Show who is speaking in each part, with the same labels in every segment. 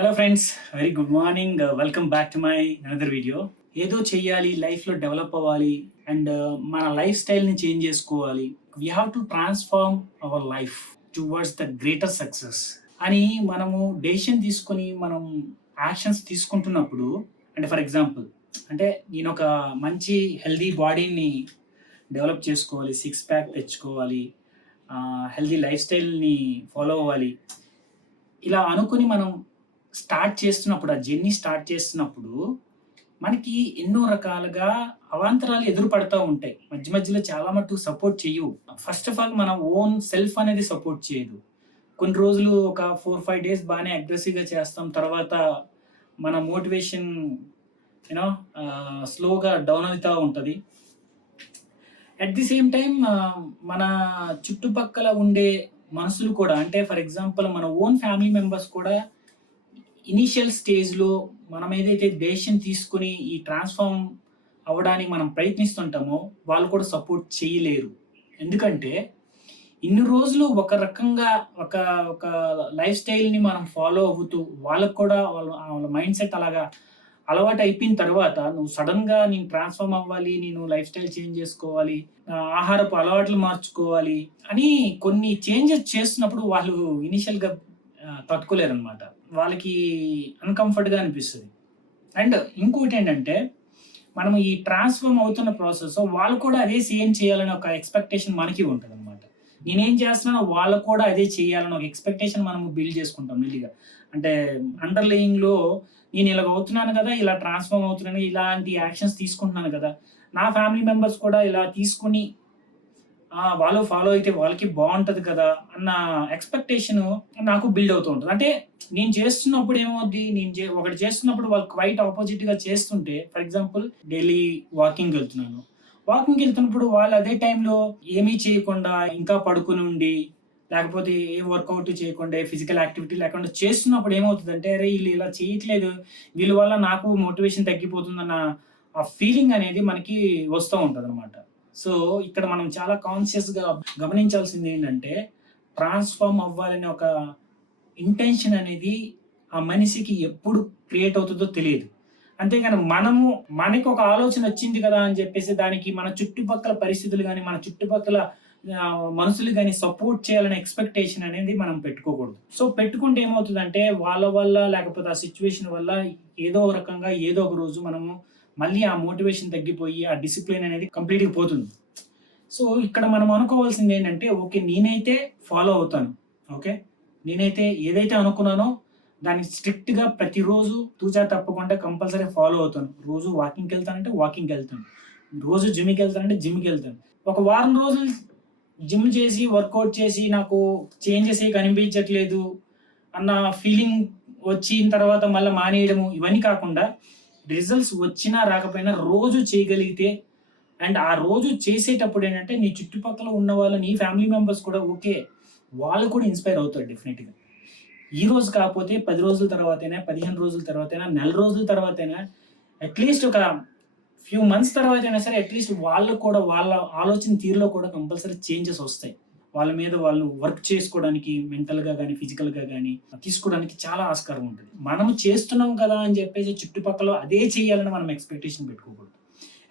Speaker 1: Hello friends very good morning welcome back to my another video ఏదో చెయ్యాలి లైఫ్లో develop అవ్వాలి అండ్ uh, మన లైఫ్ స్టైల్ని చేంజ్ చేసుకోవాలి. We have to transform our life towards the greater success అని మనము డెసిషన్ తీసుకొని మనం యాక్షన్స్ తీసుకుంటున్నప్పుడు అంటే ఫర్ ఎగ్జాంపుల్ అంటే నేను ఒక మంచి హెల్దీ బాడీని డెవలప్ చేసుకోవాలి సిక్స్ ప్యాక్ తెచ్చుకోవాలి హెల్దీ లైఫ్ స్టైల్ని ఫాలో అవ్వాలి. ఇలా అనుకుని మనం స్టార్ట్ చేస్తున్నప్పుడు ఆ జర్నీ స్టార్ట్ చేస్తున్నప్పుడు మనకి ఎన్నో రకాలుగా అవాంతరాలు ఎదురుపడతా ఉంటాయి. మధ్య మధ్యలో చాలా మటుకు సపోర్ట్ చేయవు ఫస్ట్ ఆఫ్ ఆల్ మన ఓన్ సెల్ఫ్ అనేది సపోర్ట్ చేయదు. కొన్ని రోజులు ఒక ఫోర్ ఫైవ్ డేస్ బాగానే అగ్రెసివ్గా చేస్తాం. తర్వాత మన మోటివేషన్ యూనో స్లోగా డౌన్ అవుతూ ఉంటుంది. అట్ ది సేమ్ టైం మన చుట్టుపక్కల ఉండే మనసులు కూడా అంటే ఫర్ ఎగ్జాంపుల్ మన ఓన్ ఫ్యామిలీ మెంబర్స్ కూడా ఇనీషియల్ స్టేజ్లో మనం ఏదైతే డెసిషన్ తీసుకుని ఈ ట్రాన్స్ఫార్మ్ అవ్వడానికి మనం ప్రయత్నిస్తుంటామో వాళ్ళు కూడా సపోర్ట్ చేయలేరు. ఎందుకంటే ఇన్ని రోజులు ఒక రకంగా ఒక ఒక లైఫ్ స్టైల్ని మనం ఫాలో అవుతూ వాళ్ళకు కూడా వాళ్ళ వాళ్ళ మైండ్ సెట్ అలాగా అలవాటు అయిపోయిన తర్వాత నువ్వు సడన్గా నేను ట్రాన్స్ఫార్మ్ అవ్వాలి నేను లైఫ్ స్టైల్ చేంజ్ చేసుకోవాలి ఆహారపు అలవాట్లు మార్చుకోవాలి అని కొన్ని చేంజెస్ చేస్తున్నప్పుడు వాళ్ళు ఇనిషియల్గా గా తట్టుకోలేరు అనమాట వాళ్ళకి అన్కంఫర్ట్గా అనిపిస్తుంది. అండ్ ఇంకోటి ఏంటంటే మనం ఈ ట్రాన్స్ఫార్మ్ అవుతున్న ప్రాసెస్ వాళ్ళు కూడా అదే సేమ్ చేయాలని ఒక ఎక్స్పెక్టేషన్ మనకి ఉంటుంది అనమాట నేనేం చేస్తున్నానో వాళ్ళు కూడా అదే చేయాలని ఒక ఎక్స్పెక్టేషన్ మనము బిల్డ్ చేసుకుంటాం మెల్లిగా. అంటే అండర్లేయింగ్లో నేను ఇలాగ అవుతున్నాను కదా ఇలా ట్రాన్స్ఫార్మ్ అవుతున్నాను ఇలాంటి యాక్షన్స్ తీసుకుంటున్నాను కదా నా ఫ్యామిలీ మెంబర్స్ కూడా ఇలా తీసుకుని వాళ్ళు ఫాలో అయితే వాళ్ళకి బాగుంటది కదా అన్న ఎక్స్పెక్టేషన్ నాకు బిల్డ్ అవుతూ ఉంటుంది. అంటే నేను చేస్తున్నప్పుడు ఏమవుద్ది? నేను చే- ఒకటి చేస్తున్నప్పుడు వాళ్ళు క్వైట్ ఆపోజిట్గా చేస్తుంటే ఫర్ ఎగ్జాంపుల్ డైలీ వాకింగ్ వెళ్తున్నాను. వాకింగ్ వెళ్తున్నప్పుడు వాళ్ళు అదే టైంలో ఏమీ చేయకుండా ఇంకా పడుకుని ఉండి లేకపోతే ఏ వర్కౌట్ చేయకుండా ఫిజికల్ యాక్టివిటీ లేకుండా చేస్తున్నప్పుడు ఏమవుతుందంటే అరే వీళ్ళు ఇలా చేయట్లేదు. వీళ్ళ వల్ల నాకు మోటివేషన్ తగ్గిపోతుందన్న ఆ ఫీలింగ్ అనేది మనకి వస్తూ ఉంటుంది అనమాట సో ఇక్కడ మనం చాలా కాన్షియస్గా గమనించాల్సింది ఏంటంటే ట్రాన్స్ఫార్మ్ అవ్వాలనే ఒక ఇంటెన్షన్ అనేది ఆ మనిషికి ఎప్పుడు క్రియేట్ అవుతుందో తెలియదు. అంతేగాని మనము మనకి ఒక ఆలోచన వచ్చింది కదా అని చెప్పేసి దానికి మన చుట్టుపక్కల పరిస్థితులు కానీ మన చుట్టుపక్కల మనుషులు కానీ సపోర్ట్ చేయాలనే ఎక్స్పెక్టేషన్ అనేది మనం పెట్టుకోకూడదు. సో పెట్టుకుంటే ఏమవుతుందంటే వాళ్ళ వల్ల లేకపోతే ఆ సిచ్యువేషన్ వల్ల ఏదో ఒక రకంగా ఏదో ఒక రోజు మనము మళ్ళీ ఆ మోటివేషన్ తగ్గిపోయి ఆ డిసిప్లిన్ అనేది కంప్లీట్గా పోతుంది. సో ఇక్కడ మనం అనుకోవాల్సింది ఏంటంటే ఓకే నేనైతే ఫాలో అవుతాను ఓకే? నేనైతే ఏదైతే అనుకున్నానో దాన్ని స్ట్రిక్ట్గా ప్రతిరోజు తూచా తప్పకుండా కంపల్సరీ ఫాలో అవుతాను. రోజు వాకింగ్కి వెళ్తానంటే వాకింగ్కి వెళ్తాను. రోజు జిమ్కి వెళ్తానంటే జిమ్కి వెళ్తాను. ఒక వారం రోజులు జిమ్ చేసి వర్కౌట్ చేసి నాకు చేంజెస్ ఏ కనిపించట్లేదు అన్న ఫీలింగ్ వచ్చిన తర్వాత మళ్ళీ మానేయడము ఇవన్నీ కాకుండా రిజల్ట్స్ వచ్చినా రాకపోయినా రోజు చేయగలిగితే అండ్ ఆ రోజు చేసేటప్పుడు ఏంటంటే నీ చుట్టుపక్కల ఉన్న వాళ్ళు నీ ఫ్యామిలీ మెంబర్స్ కూడా ఓకే వాళ్ళు కూడా ఇన్స్పైర్ అవుతారు డెఫినెట్గా ఈ రోజు కాకపోతే పది రోజుల తర్వాతైనా పదిహేను రోజుల తర్వాతైనా నెల రోజుల తర్వాతైనా అట్లీస్ట్ ఒక ఫ్యూ మంత్స్ తర్వాత అయినా సరే అట్లీస్ట్ వాళ్ళు కూడా వాళ్ళ ఆలోచన తీరులో కూడా కంపల్సరీ చేంజెస్ వస్తాయి. వాళ్ళ మీద వాళ్ళు వర్క్ చేసుకోవడానికి మెంటల్గా కానీ ఫిజికల్గా కానీ తీసుకోవడానికి చాలా ఆస్కారం ఉంటుంది. మనం చేస్తున్నాం కదా అని చెప్పేసి చుట్టుపక్కల అదే చేయాలని మనం ఎక్స్పెక్టేషన్ పెట్టుకోకూడదు.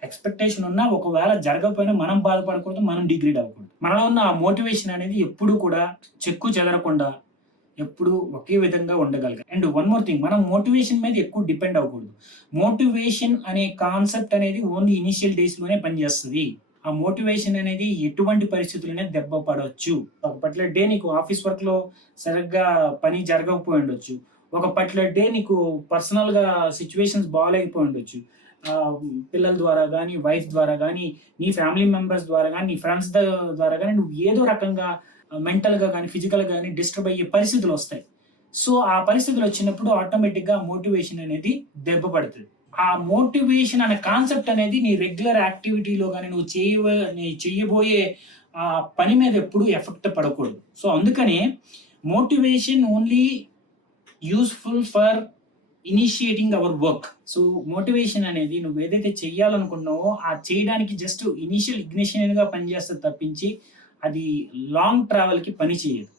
Speaker 1: ఎక్స్పెక్టేషన్ ఉన్నా ఒకవేళ జరగకపోయినా మనం బాధపడకూడదు మనం డిగ్రేడ్ అవ్వకూడదు. మనలో ఉన్న ఆ మోటివేషన్ అనేది ఎప్పుడు కూడా చెక్కు చెదరకుండా ఎప్పుడు ఒకే విధంగా ఉండగలగాలి. అండ్ వన్ మోర్ థింగ్ మనం మోటివేషన్ మీద ఎక్కువ డిపెండ్ అవ్వకూడదు. మోటివేషన్ అనే కాన్సెప్ట్ అనేది ఓన్లీ ఇనిషియల్ డేస్లోనే పనిచేస్తుంది. ఆ మోటివేషన్ అనేది ఎటువంటి పరిస్థితులనే దెబ్బ పడవచ్చు ఒక పర్టికులర్ డే నీకు ఆఫీస్ వర్క్లో సరిగ్గా పని జరగకపోయి ఉండొచ్చు. ఒక పర్టికులర్ డే నీకు పర్సనల్గా సిచ్యువేషన్స్ బాగాలేకపోయి ఉండొచ్చు. పిల్లల ద్వారా కానీ వైఫ్ ద్వారా కానీ నీ ఫ్యామిలీ మెంబర్స్ ద్వారా కానీ నీ ఫ్రెండ్స్ ద్వారా కానీ నువ్వు ఏదో రకంగా మెంటల్గా కానీ ఫిజికల్గా కానీ డిస్టర్బ్ అయ్యే పరిస్థితులు వస్తాయి సో ఆ పరిస్థితులు వచ్చినప్పుడు ఆటోమేటిక్గా మోటివేషన్ అనేది దెబ్బ పడుతుంది. ఆ మోటివేషన్ అనే కాన్సెప్ట్ అనేది నీ రెగ్యులర్ యాక్టివిటీలో కానీ నువ్వు చేయ నీ చేయబోయే ఆ పని మీద ఎప్పుడు ఎఫెక్ట్ పడకూడదు. సో అందుకని motivation only useful for initiating our work so motivation అనేది నువ్వు ఏదైతే చెయ్యాలనుకున్నావో ఆ చేయడానికి జస్ట్ ఇనిషియల్ ఇగ్నిషియన్గా పనిచేస్తుంది తప్పించి అది లాంగ్ ట్రావెల్కి పని చేయదు.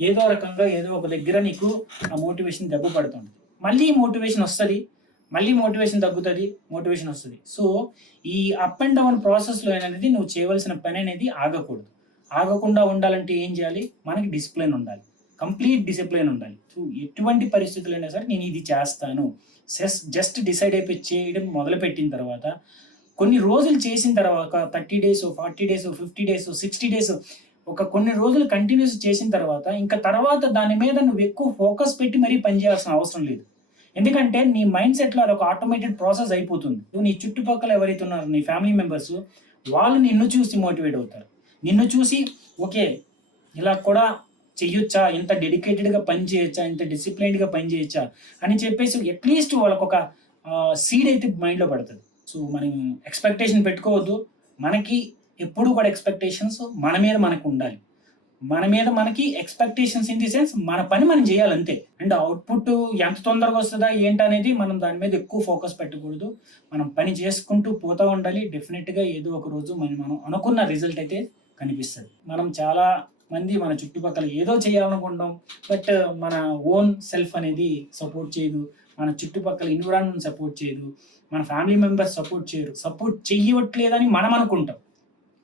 Speaker 1: ఏదో రకంగా ఏదో ఒక దగ్గర నీకు ఆ మోటివేషన్ దెబ్బ పడుతుంది మళ్ళీ మోటివేషన్ వస్తుంది. మళ్ళీ మోటివేషన్ తగ్గుతుంది మోటివేషన్ వస్తుంది. సో ఈ అప్ అండ్ డౌన్ ప్రాసెస్లో అనేది నువ్వు చేయవలసిన పని అనేది ఆగకూడదు. ఆగకుండా ఉండాలంటే ఏం చేయాలి? మనకి డిసిప్లిన్ ఉండాలి. కంప్లీట్ డిసిప్లిన్ ఉండాలి. సో ఎటువంటి పరిస్థితులైనా సరే నేను ఇది చేస్తాను. సెస్ జస్ట్ డిసైడ్ అయిపోయి చేయడం మొదలుపెట్టిన తర్వాత కొన్ని రోజులు చేసిన తర్వాత thirty days forty days fifty days sixty days ఒక కొన్ని రోజులు కంటిన్యూస్ చేసిన తర్వాత ఇంకా తర్వాత దాని మీద నువ్వు ఎక్కువ ఫోకస్ పెట్టి మరీ పని చేయాల్సిన అవసరం లేదు. ఎందుకంటే నీ మైండ్ సెట్లో అది ఒక ఆటోమేటెడ్ ప్రాసెస్ అయిపోతుంది. నువ్వు నీ చుట్టుపక్కల ఎవరైతే ఉన్నారో నీ ఫ్యామిలీ మెంబర్స్ వాళ్ళు నిన్ను చూసి మోటివేట్ అవుతారు. నిన్ను చూసి ఓకే ఇలా కూడా చెయ్యొచ్చా? ఇంత డెడికేటెడ్గా పని చేయొచ్చా? ఇంత డిసిప్లైన్డ్గా పని చేయొచ్చా? అని చెప్పేసి అట్లీస్ట్ వాళ్ళకు ఒక సీడ్ అయితే మైండ్లో పడుతుంది. సో మనం ఎక్స్పెక్టేషన్ పెట్టుకోవద్దు. మనకి ఎప్పుడు కూడా ఎక్స్పెక్టేషన్స్ మన మీద మనకు ఉండాలి. మన మీద మనకి ఎక్స్పెక్టేషన్స్ ఇన్ ది సెన్స్ మన పని మనం చేయాలి అంతే. అండ్ అవుట్పుట్ ఎంత తొందరగా వస్తుందా ఏంటనేది మనం దాని మీద ఎక్కువ ఫోకస్ పెట్టకూడదు. మనం పని చేసుకుంటూ పోతూ ఉండాలి. డెఫినెట్గా ఏదో ఒక రోజు మనం మనం అనుకున్న రిజల్ట్ అయితే కనిపిస్తుంది. మనం చాలా మంది మన చుట్టుపక్కల ఏదో చేయాలనుకుంటాం బట్ మన ఓన్ సెల్ఫ్ అనేది సపోర్ట్ చేయదు. మన చుట్టుపక్కల ఎన్విరాన్మెంట్ సపోర్ట్ చేయదు. మన ఫ్యామిలీ మెంబర్స్ సపోర్ట్ చేయరు. సపోర్ట్ చెయ్యట్లేదని మనం అనుకుంటాం.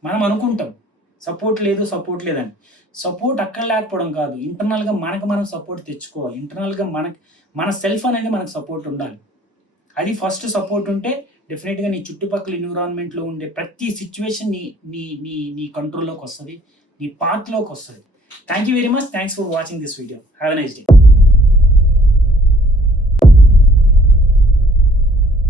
Speaker 1: మనం అనుకుంటాం. సపోర్ట్ లేదు సపోర్ట్ లేదని సపోర్ట్ అక్కడ లేకపోవడం కాదు. ఇంటర్నల్గా మనకు మనం సపోర్ట్ తెచ్చుకోవాలి. ఇంటర్నల్గా మనకి మన సెల్ఫ్ అనేది మనకు సపోర్ట్ ఉండాలి. అది ఫస్ట్ సపోర్ట్ ఉంటే డెఫినెట్గా నీ చుట్టుపక్కల ఎన్విరాన్మెంట్లో ఉండే ప్రతి సిచ్యువేషన్ నీ నీ నీ నీ కంట్రోల్లోకి వస్తుంది. నీ పాత్లోకి వస్తుంది. Thank you very much thanks for watching this video have a nice day